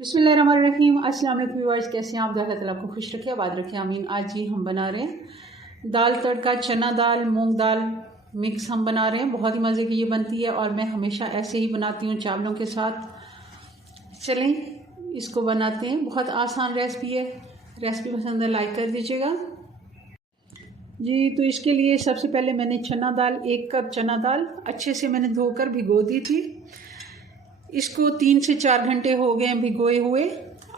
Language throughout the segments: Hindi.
बिस्मिल्लाहिर्रहमानिर्रहीम। अस्सलाम वालेकुम व्यूअर्स, कैसे हैं आप? अल्लाह ताला आपको खुश रखे, आबाद रखे, आमीन। आज ही हम बना रहे हैं दाल तड़का, चना दाल मूंग दाल मिक्स हम बना रहे हैं। बहुत ही मज़े की ये बनती है और मैं हमेशा ऐसे ही बनाती हूँ चावलों के साथ। चलें इसको बनाते हैं। बहुत आसान रेसिपी है। रेसिपी पसंद है लाइक कर दीजिएगा जी। तो इसके लिए सबसे पहले मैंने चना दाल, 1 कप चना दाल अच्छे से मैंने धोकर भिगो दी थी। इसको 3 से 4 घंटे हो गए हैं भिगोए हुए।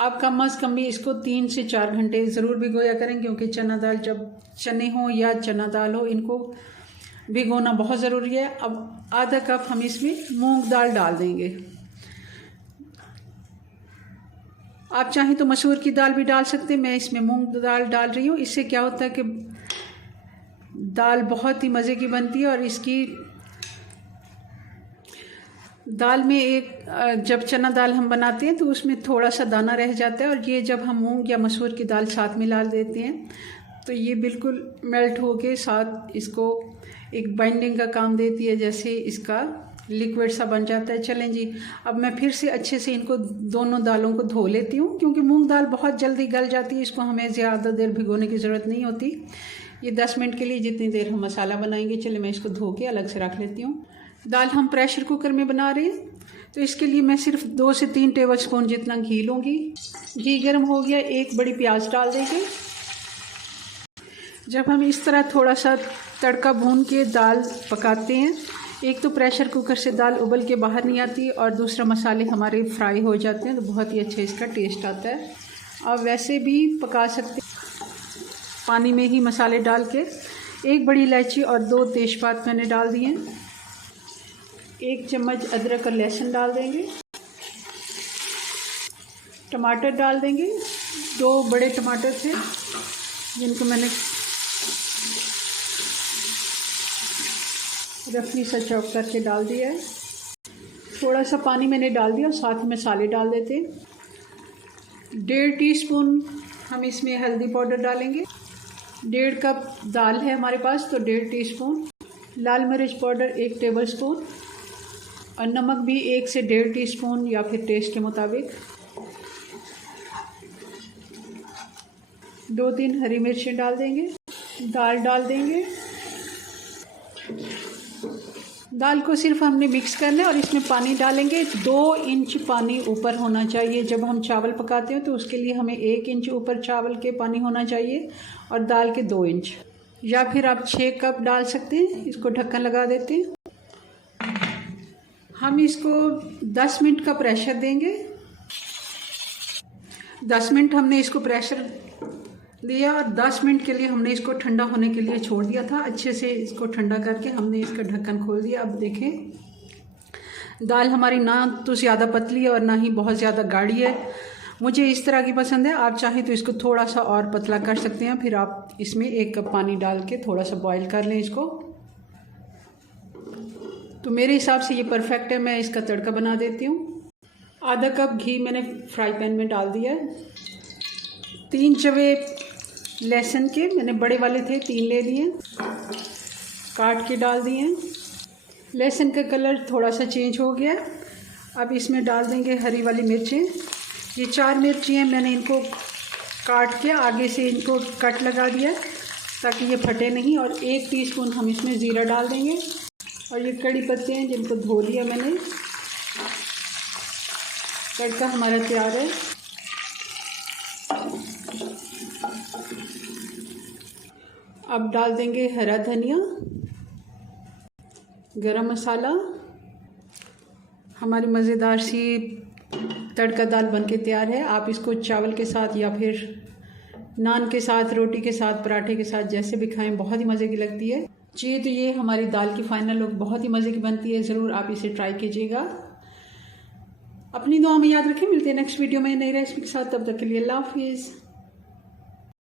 आप कम अज़ कम भी इसको 3 से 4 घंटे ज़रूर भिगोया करें, क्योंकि चना दाल, जब चने हो या चना दाल हो, इनको भिगोना बहुत ज़रूरी है। अब आधा कप हम इसमें मूंग दाल डाल देंगे। आप चाहें तो मसूर की दाल भी डाल सकते हैं, मैं इसमें मूंग दाल डाल रही हूँ। इससे क्या होता है कि दाल बहुत ही मज़े की बनती है। और इसकी दाल में जब चना दाल हम बनाते हैं तो उसमें थोड़ा सा दाना रह जाता है, और ये जब हम मूंग या मसूर की दाल साथ मिला देते हैं तो ये बिल्कुल मेल्ट होके साथ इसको एक बाइंडिंग का काम देती है, जैसे इसका लिक्विड सा बन जाता है। चलें जी, अब मैं फिर से अच्छे से इनको दोनों दालों को धो लेती हूँ, क्योंकि मूंग दाल बहुत जल्दी गल जाती है। इसको हमें ज़्यादा देर भिगोने की ज़रूरत नहीं होती। ये 10 मिनट के लिए जितनी देर हम मसाला बनाएंगे। चलिए मैं इसको धो के अलग से रख लेती हूँ। दाल हम प्रेशर कुकर में बना रहे हैं, तो इसके लिए मैं सिर्फ 2 से 3 टेबल स्पून जितना घी लूँगी। घी गर्म हो गया, 1 बड़ी प्याज डाल देंगे। जब हम इस तरह थोड़ा सा तड़का भून के दाल पकाते हैं, एक तो प्रेशर कुकर से दाल उबल के बाहर नहीं आती, और दूसरा मसाले हमारे फ्राई हो जाते हैं, तो बहुत ही अच्छा इसका टेस्ट आता है। आप वैसे भी पका सकते हैं पानी में ही मसाले डाल के। 1 बड़ी इलायची और 2 तेज़पात मैंने डाल दिए। 1 चम्मच अदरक और लहसुन डाल देंगे। टमाटर डाल देंगे। 2 बड़े टमाटर थे जिनको मैंने रफली सा चॉप करके डाल दिया है। थोड़ा सा पानी मैंने डाल दिया, और साथ में मसाले डाल देते हैं। 1.5 टीस्पून हम इसमें हल्दी पाउडर डालेंगे। 1.5 कप दाल है हमारे पास, तो 1.5 टीस्पून। लाल मिर्च पाउडर 1 टेबल स्पून, और नमक भी 1 से 1.5 टीस्पून या फिर टेस्ट के मुताबिक। 2-3 हरी मिर्चें डाल देंगे। दाल डाल देंगे। दाल को सिर्फ हमने मिक्स करना है, और इसमें पानी डालेंगे। 2 इंच पानी ऊपर होना चाहिए। जब हम चावल पकाते हैं तो उसके लिए हमें 1 इंच ऊपर चावल के पानी होना चाहिए, और दाल के 2 इंच, या फिर आप 6 कप डाल सकते हैं। इसको ढक्कन लगा देते हैं। हम इसको 10 मिनट का प्रेशर देंगे। 10 मिनट हमने इसको प्रेशर दिया, और 10 मिनट के लिए हमने इसको ठंडा होने के लिए छोड़ दिया था। अच्छे से इसको ठंडा करके हमने इसका ढक्कन खोल दिया। अब देखें, दाल हमारी ना तो ज़्यादा पतली है और ना ही बहुत ज़्यादा गाढ़ी है। मुझे इस तरह की पसंद है। आप चाहें तो इसको थोड़ा सा और पतला कर सकते हैं। फिर आप इसमें 1 कप पानी डाल के थोड़ा सा बॉयल कर लें इसको। तो मेरे हिसाब से ये परफेक्ट है। मैं इसका तड़का बना देती हूँ। आधा कप घी मैंने फ्राई पैन में डाल दिया है। 3 जवे लहसुन के मैंने बड़े वाले थे, 3 ले लिए, काट के डाल दिए। लहसुन का कलर थोड़ा सा चेंज हो गया। अब इसमें डाल देंगे हरी वाली मिर्चें। ये 4 मिर्ची हैं, मैंने इनको काट के आगे से इनको कट लगा दिया ताकि ये फटे नहीं। और 1 टीस्पून हम इसमें ज़ीरा डाल देंगे। और ये कड़ी पत्ते हैं जिनको धो लिया मैंने। तड़का हमारा तैयार है। अब डाल देंगे हरा धनिया, गरम मसाला। हमारी मज़ेदार सी तड़का दाल बनके तैयार है। आप इसको चावल के साथ या फिर नान के साथ, रोटी के साथ, पराठे के साथ, जैसे भी खाएं, बहुत ही मज़े की लगती है जी। तो ये हमारी दाल की फाइनल लुक बहुत ही मज़े की बनती है। ज़रूर आप इसे ट्राई कीजिएगा। अपनी दुआ में याद रखें। मिलते हैं नेक्स्ट वीडियो में नई रेसिपी के साथ। तब तक के लिए अल्लाह हाफिज़।